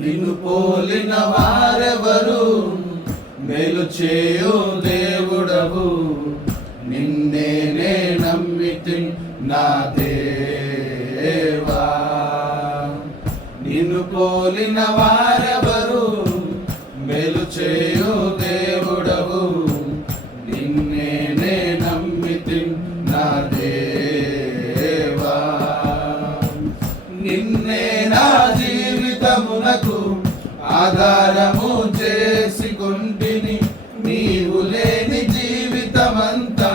నిన్ను పోలిన వారెవరు, మేలు చేయు దేవుడవు. నిన్నే నమ్మితి నా దేవా. నిన్ను పోలిన వారెవరు, మేలు చేయు దేవుడవు. నిన్నే నమ్మితి నా దేవా. నిన్నే నా జీవితమునకు ఆధారము చేసుకొంటిని. నీవు లేని జీవితమంతా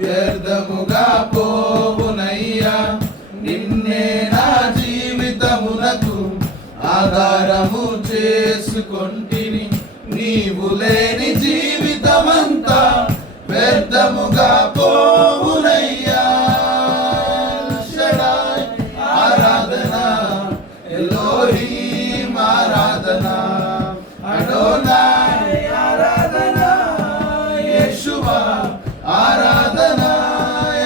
వ్యర్థముగా పోవునయ్యా. నిన్నే నా జీవితమునకు ఆధారము చేసుకొంటిని. నీవు లేని జీవితమంతా వ్యర్థముగా పోవునయ్యా. షడాయ్ ఆరాధన, ఎలోహీం ఆరాధన, అడోనాయ్ ఆరాధన, యేషువా ఆరాధన,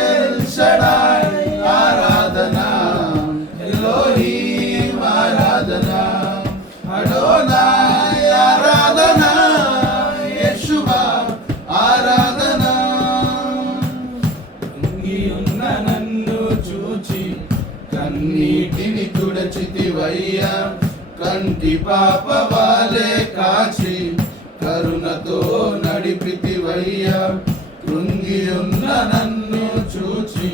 ఎల్ షడాయ్ ఆరాధన, ఎలోహీం ఆరాధన, అడోనాయ్ ఆరాధన, యేషువా ఆరాధన. కృంగియున్న నన్ను చూచి కన్నీటిని తుడచితివయ్యా. కంటి పాప వాలే కాచి కరుణతో నడిపితివయ్యా. కృంగియున్న నన్ను చూచి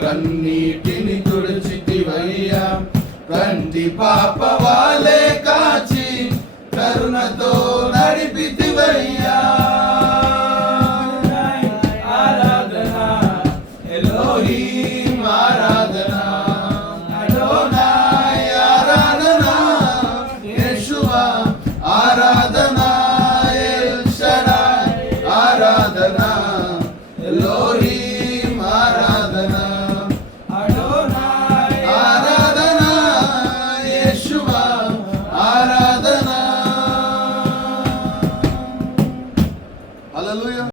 కన్నీటిని తుడచితివయ్యా. కంటి పాప వాలే